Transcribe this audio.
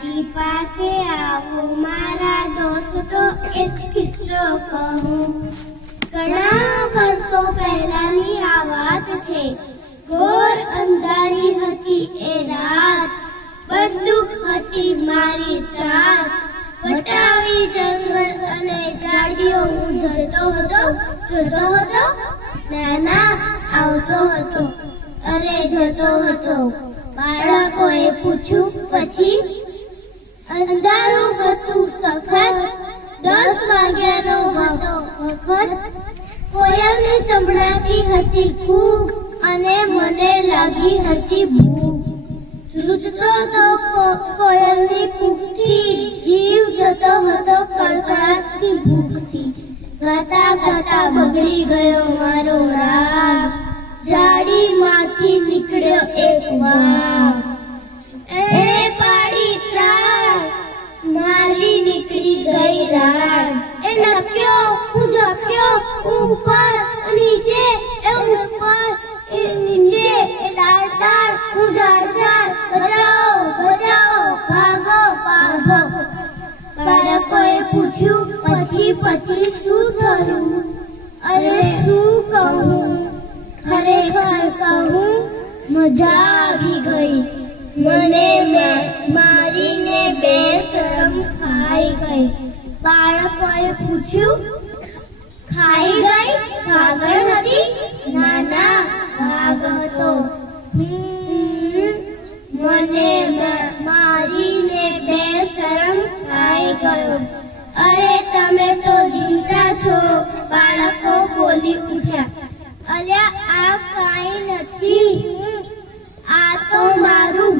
મારી પાસે આવો મારા દોસ્તો, એક કિસ્સો કહું. ઘણા વર્ષો પહેલાની આ વાત છે. ઘોર અંધારી હતી એ રાત, બંદૂક હતી મારી સાથ. વટાવી જંગલ અને ઝાડીઓ હું જતો હતો. નાના આવતો હતો, અરે જતો હતો. બાળકોએ પૂછ્યું પછી. અંધારું હતું સખત, 10 વાગ્યાનો હતો વખત. કોયલની સંભળાતી હતી કૂક અને મને લાગી હતી ભૂખ. ધ્રુજતો તો કોયલની કૂકથી જીવ જતો હતો કડકડાટથી ભૂખથી. ગાતા ગાતા બગડી ગયો મારો રાગ, ઝાડીમાંથી નીકળ્યો એક વાઘ. એણે પાડી ત્રાડ, મારી નીકળી ગઈ રાડ. એ લખ્યો, હું ઝાંક્યો, ઉપર નીચે, એ ઉપર એ નીચે, એ ડાળ હું ઝાડ. બચાવો, ભાગો. બાળકોએ પૂછ્યું પછી શું થયું? અરે શું કહું, ખરેખર કહું, મજા આવી ગઈ. મને મારીને બેશરમ ખાઈ ગઈ. બાળકોએ પૂછ્યું, ખાઈ ગઈ? ભાગણ હતી? ના, ભાગ હતો. મને મારીને બેશરમ ખાઈ ગયો. અરે તમે તો જીવતા છો, બાળકો બોલી ઉઠ્યા. અલ્યા આ કાંઈ નથી, આ તો મારું